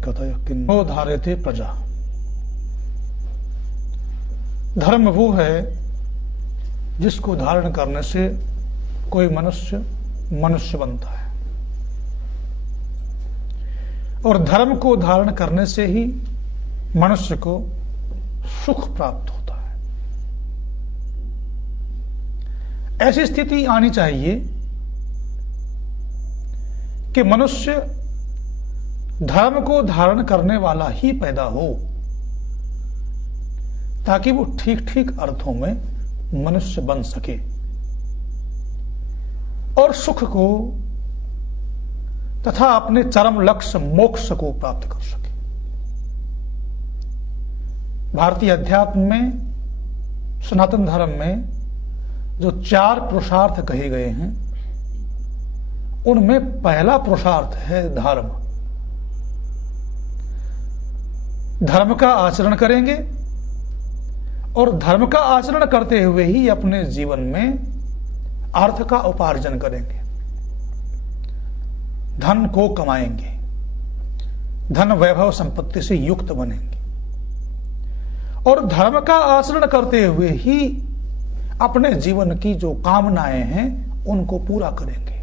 कथय किन्नो धारयते प्रजा। धर्म वो है जिसको धारण करने से कोई मनुष्य मनुष्य बनता है, और धर्म को धारण करने से ही मनुष्य को सुख प्राप्त होता है। ऐसी स्थिति आनी चाहिए कि मनुष्य धर्म को धारण करने वाला ही पैदा हो, ताकि वो ठीक ठीक अर्थों में मनुष्य बन सके और सुख को तथा अपने चरम लक्ष्य मोक्ष को प्राप्त कर सके। भारतीय अध्यात्म में, सनातन धर्म में जो 4 पुरुषार्थ कहे गए हैं, उनमें पहला पुरुषार्थ है धर्म। धर्म का आचरण करेंगे और धर्म का आचरण करते हुए ही अपने जीवन में अर्थ का उपार्जन करेंगे, धन को कमाएंगे, धन वैभव संपत्ति से युक्त बनेंगे और धर्म का आचरण करते हुए ही अपने जीवन की जो कामनाएं हैं उनको पूरा करेंगे।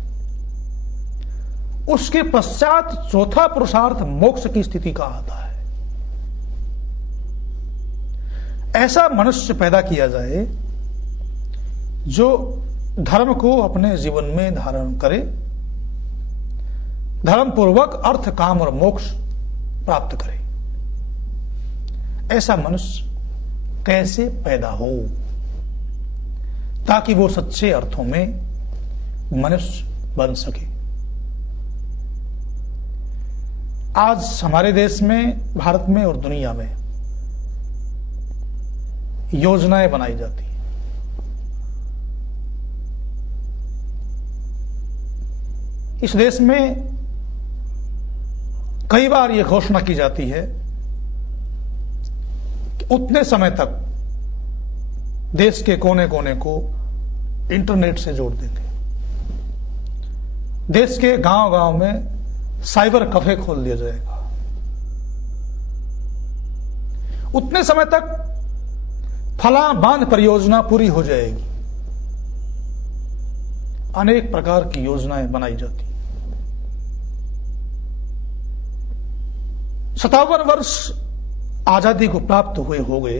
उसके पश्चात चौथा पुरुषार्थ मोक्ष की स्थिति का आता है। ऐसा मनुष्य पैदा किया जाए जो धर्म को अपने जीवन में धारण करे, धर्म पूर्वक अर्थ, काम और मोक्ष प्राप्त करे। ऐसा मनुष्य कैसे पैदा हो ताकि वो सच्चे अर्थों में मनुष्य बन सके। आज हमारे देश में, भारत में और दुनिया में योजनाएं बनाई जाती हैं। इस देश में कई बार यह घोषणा की जाती है कि उतने समय तक देश के कोने कोने को इंटरनेट से जोड़ देंगे, देश के गांव गांव में साइबर कैफे खोल दिया जाएगा, उतने समय तक फला बांध परियोजना पूरी हो जाएगी। अनेक प्रकार की योजनाएं बनाई जाती। 57 वर्ष आजादी को प्राप्त हुए हो गए।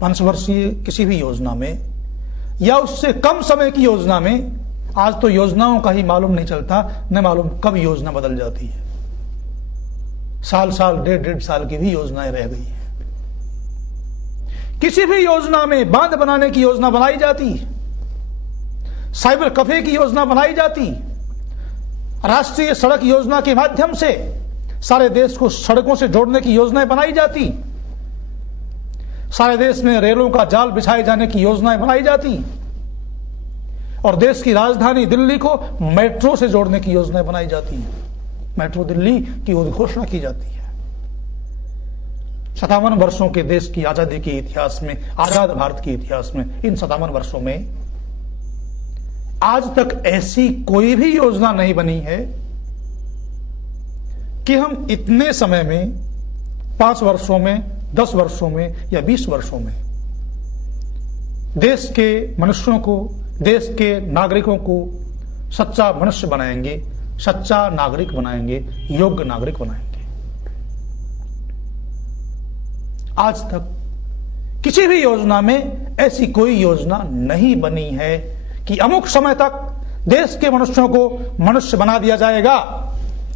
5 वर्षीय किसी भी योजना में या उससे कम समय की योजना में, आज तो योजनाओं का ही मालूम नहीं चलता, न मालूम कब योजना बदल जाती है। साल साल, 1.5 साल की भी योजनाएं रह गई हैं। किसी भी योजना में बांध बनाने की योजना बनाई जाती, साइबर कैफे की योजना बनाई जाती, राष्ट्रीय सड़क योजना के माध्यम से सारे देश को सड़कों से जोड़ने की योजनाएं बनाई जाती, सारे देश में रेलों का जाल बिछाए जाने की योजनाएं बनाई जाती और देश की राजधानी दिल्ली को मेट्रो से जोड़ने की योजनाएं बनाई जाती हैं। मेट्रो दिल्ली की घोषणा की जाती है। 57 वर्षों के देश की आजादी के इतिहास में, आजाद भारत के इतिहास में, इन 57 वर्षों में आज तक ऐसी कोई भी योजना नहीं बनी है कि हम इतने समय में, 5 वर्षों में, 10 वर्षों में या 20 वर्षों में देश के मनुष्यों को, देश के नागरिकों को सच्चा मनुष्य बनाएंगे, सच्चा नागरिक बनाएंगे, योग्य नागरिक बनाएंगे। आज तक किसी भी योजना में ऐसी कोई योजना नहीं बनी है कि अमुक समय तक देश के मनुष्यों को मनुष्य बना दिया जाएगा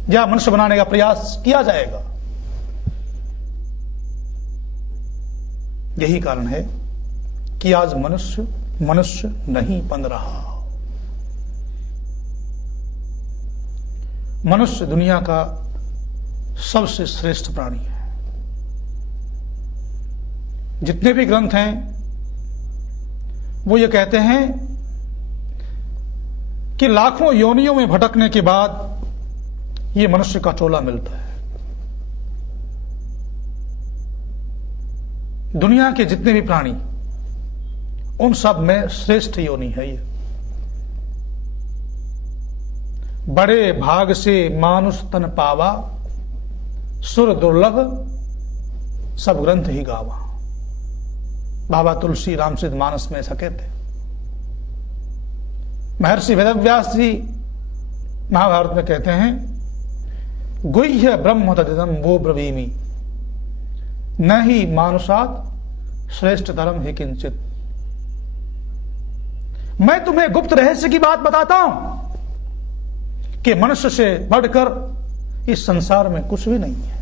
या मनुष्य बनाने का प्रयास किया जाएगा। यही कारण है कि आज मनुष्य मनुष्य नहीं बन रहा। मनुष्य दुनिया का सबसे श्रेष्ठ प्राणी है। जितने भी ग्रंथ हैं वो ये कहते हैं कि लाखों योनियों में भटकने के बाद ये मनुष्य का टोला मिलता है। दुनिया के जितने भी प्राणी, उन सब में श्रेष्ठ योनि है ये। बड़े भाग से मानुष तन पावा, सुर दुर्लभ सब ग्रंथ ही गावा। बाबा तुलसी रामचरितमानस में ऐसा कहते। महर्षि वेदव्यास जी महाभारत में कहते हैं, गुह्य ब्रह्म तदिदम वो ब्रवीमि, न ही मानुषात श्रेष्ठ धर्म ही किंचित। मैं तुम्हें गुप्त रहस्य की बात बताता हूं कि मनुष्य से बढ़कर इस संसार में कुछ भी नहीं है।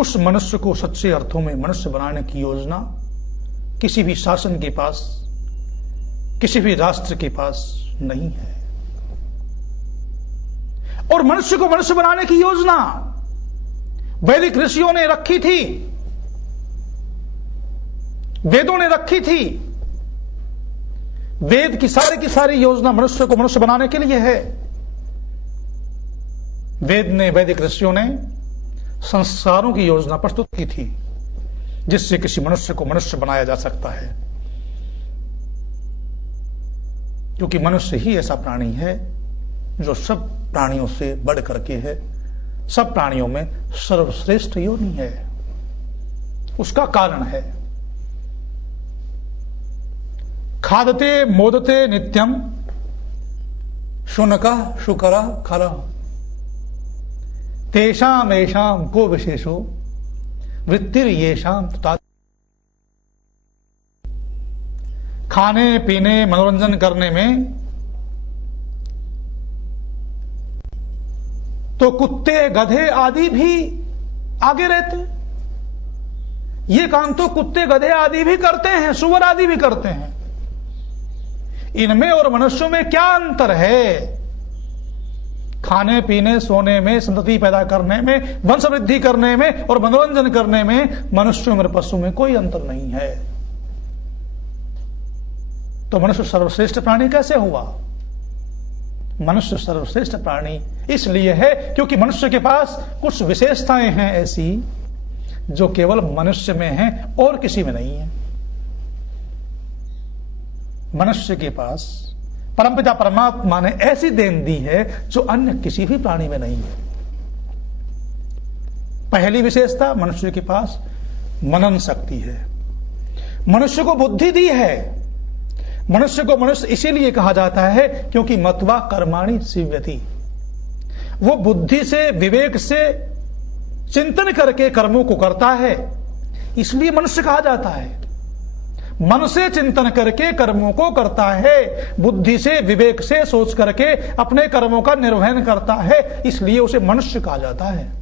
उस मनुष्य को सच्चे अर्थों में मनुष्य बनाने की योजना किसी भी शासन के पास, किसी भी राष्ट्र के पास नहीं है। और मनुष्य को मनुष्य बनाने की योजना वैदिक ऋषियों ने रखी थी, वेदों ने रखी थी। वेद की सारी योजना मनुष्य को मनुष्य बनाने के लिए है। वेद ने, वैदिक ऋषियों ने संस्कारों की योजना प्रस्तुत की थी, जिससे किसी मनुष्य को मनुष्य बनाया जा सकता है। क्योंकि मनुष्य ही ऐसा प्राणी है जो सब प्राणियों से बढ़ करके है, सब प्राणियों में सर्वश्रेष्ठ योनि है। उसका कारण है, खादते मोदते नित्यम शुनका शुकरा खरा, तेषाम एषाम को विशेषो वृत्तिर येषाम तुता। खाने पीने मनोरंजन करने में तो कुत्ते गधे आदि भी आगे रहते। ये काम तो कुत्ते गधे आदि भी करते हैं, सुअर आदि भी करते हैं। इनमें और मनुष्यों में क्या अंतर है? खाने पीने, सोने में, संतति पैदा करने में, वंश वृद्धि करने में और मनोरंजन करने में मनुष्यों और पशु में कोई अंतर नहीं है। तो मनुष्य सर्वश्रेष्ठ प्राणी कैसे हुआ? मनुष्य सर्वश्रेष्ठ प्राणी इसलिए है क्योंकि मनुष्य के पास कुछ विशेषताएं हैं ऐसी जो केवल मनुष्य में हैं और किसी में नहीं है। मनुष्य के पास परमपिता परमात्मा ने ऐसी देन दी है जो अन्य किसी भी प्राणी में नहीं है। पहली विशेषता, मनुष्य के पास मनन शक्ति है। मनुष्य को बुद्धि दी है। मनुष्य को मनुष्य इसीलिए कहा जाता है क्योंकि मत्वा कर्माणि सीव्यति, वो बुद्धि से, विवेक से चिंतन करके कर्मों को करता है, इसलिए मनुष्य कहा जाता है। मन से चिंतन करके कर्मों को करता है, बुद्धि से, विवेक से सोच करके अपने कर्मों का निर्वहन करता है, इसलिए उसे मनुष्य कहा जाता है।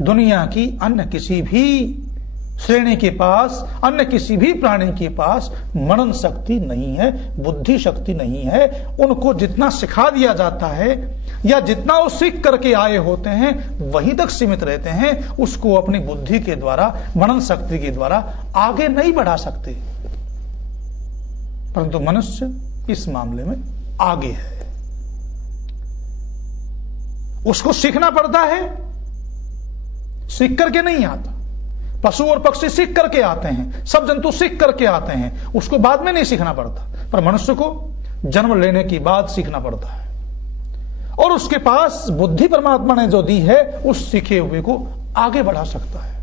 दुनिया की अन्य किसी भी श्रेणी के पास, अन्य किसी भी प्राणी के पास मनन शक्ति नहीं है, बुद्धि शक्ति नहीं है। उनको जितना सिखा दिया जाता है या जितना वो सीख करके आए होते हैं वहीं तक सीमित रहते हैं, उसको अपनी बुद्धि के द्वारा, मनन शक्ति के द्वारा आगे नहीं बढ़ा सकते। परंतु मनुष्य इस मामले में आगे है। उसको सीखना पड़ता है, सीख करके नहीं आता। पशु और पक्षी सीख करके आते हैं, सब जंतु सीख करके आते हैं, उसको बाद में नहीं सीखना पड़ता। पर मनुष्य को जन्म लेने के बाद सीखना पड़ता है, और उसके पास बुद्धि परमात्मा ने जो दी है उस सीखे हुए को आगे बढ़ा सकता है।